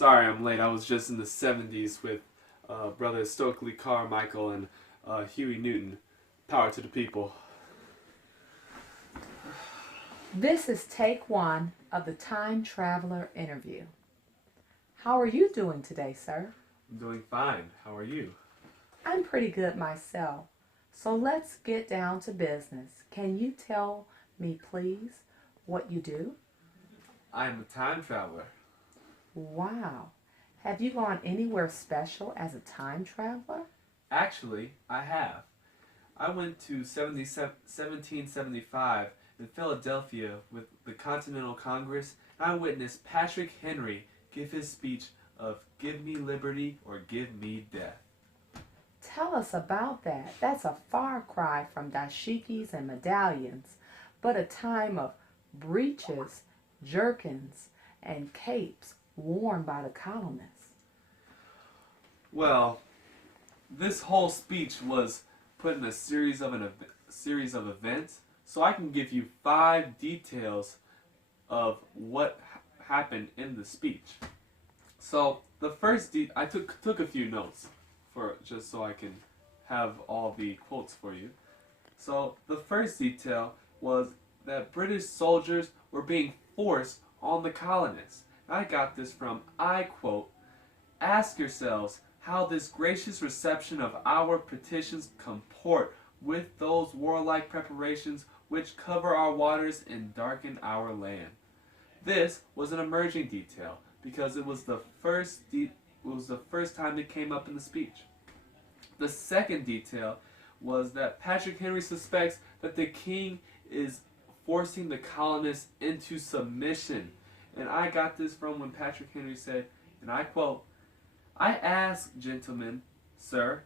Sorry I'm late. I was just in the 70s with Brother Stokely Carmichael and Huey Newton. Power to the people. This is take one of the Time Traveler interview. How are you doing today, sir? I'm doing fine. How are you? I'm pretty good myself. So let's get down to business. Can you tell me, please, what you do? I am a time traveler. Wow. Have you gone anywhere special as a time traveler? Actually, I have. I went to 1775 in Philadelphia with the Continental Congress, and I witnessed Patrick Henry give his speech of "Give me liberty or give me death." Tell us about that. That's a far cry from dashikis and medallions, but a time of breeches, jerkins, and capes worn by the colonists. Well, this whole speech was put in a series of events, so I can give you 5 details of what happened in the speech. So the first I took a few notes for just so I can have all the quotes for you. So the first detail was that British soldiers were being forced on the colonists. I got this from, I quote, "Ask yourselves how this gracious reception of our petitions comport with those warlike preparations which cover our waters and darken our land." This was an emerging detail because it was the first time it came up in the speech. The second detail was that Patrick Henry suspects that the king is forcing the colonists into submission. And I got this from when Patrick Henry said, and I quote, "I ask, gentlemen, sir,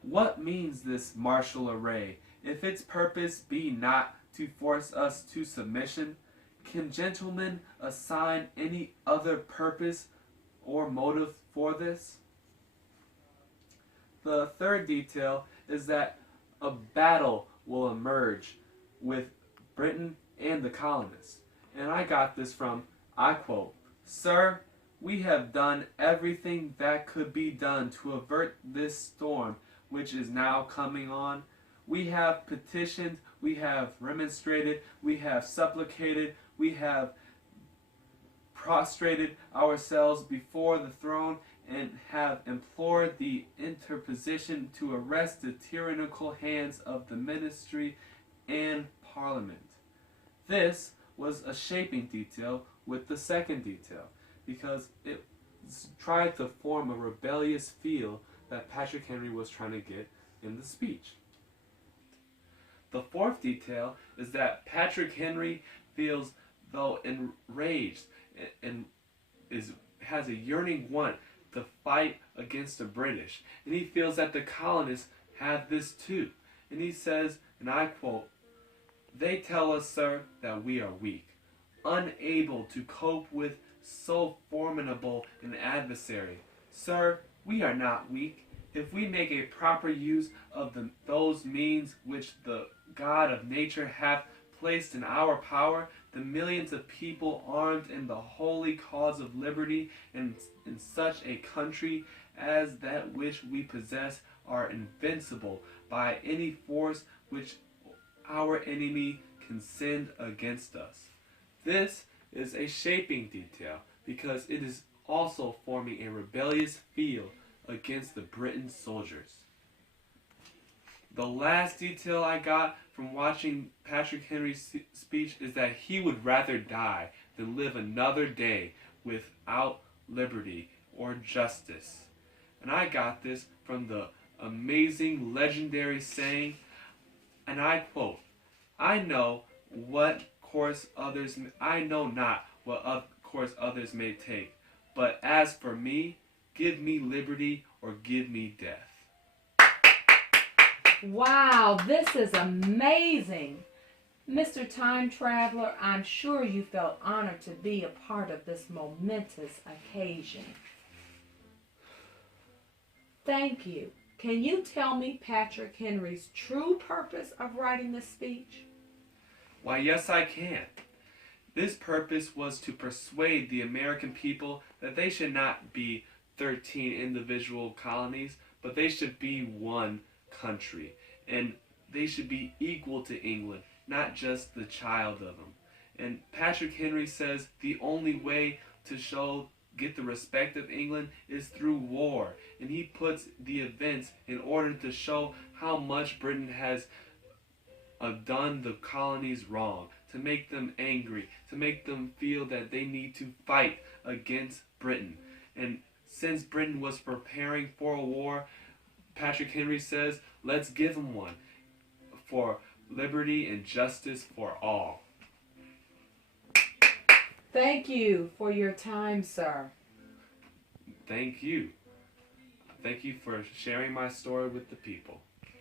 what means this martial array? If its purpose be not to force us to submission, can gentlemen assign any other purpose or motive for this?" The third detail is that a battle will emerge with Britain and the colonists. And I got this from, I quote, "Sir, we have done everything that could be done to avert this storm which is now coming on. We have petitioned, we have remonstrated, we have supplicated, we have prostrated ourselves before the throne and have implored the interposition to arrest the tyrannical hands of the ministry and parliament." This was a shaping detail with the second detail because it tried to form a rebellious feel that Patrick Henry was trying to get in the speech. The fourth detail is that Patrick Henry feels though enraged and has a yearning want to fight against the British. And he feels that the colonists have this too. And he says, and I quote, "They tell us, sir, that we are weak, unable to cope with so formidable an adversary. Sir, we are not weak. If we make a proper use of those means which the God of nature hath placed in our power, the millions of people armed in the holy cause of liberty in such a country as that which we possess are invincible by any force which our enemy can send against us." This is a shaping detail because it is also forming a rebellious feel against the British soldiers. The last detail I got from watching Patrick Henry's speech is that he would rather die than live another day without liberty or justice. And I got this from the amazing legendary saying, and I quote, I know not what course others may take, but as for me, give me liberty or give me death." Wow, this is amazing. Mr. Time Traveler, I'm sure you felt honored to be a part of this momentous occasion. Thank you. Can you tell me Patrick Henry's true purpose of writing this speech? Why, yes, I can. This purpose was to persuade the American people that they should not be 13 individual colonies, but they should be one country. And they should be equal to England, not just the child of them. And Patrick Henry says the only way to get the respect of England is through war. And he puts the events in order to show how much Britain has done the colonies wrong, to make them angry, to make them feel that they need to fight against Britain. And since Britain was preparing for a war, Patrick Henry says, let's give them one for liberty and justice for all. Thank you for your time, sir. Thank you. Thank you for sharing my story with the people.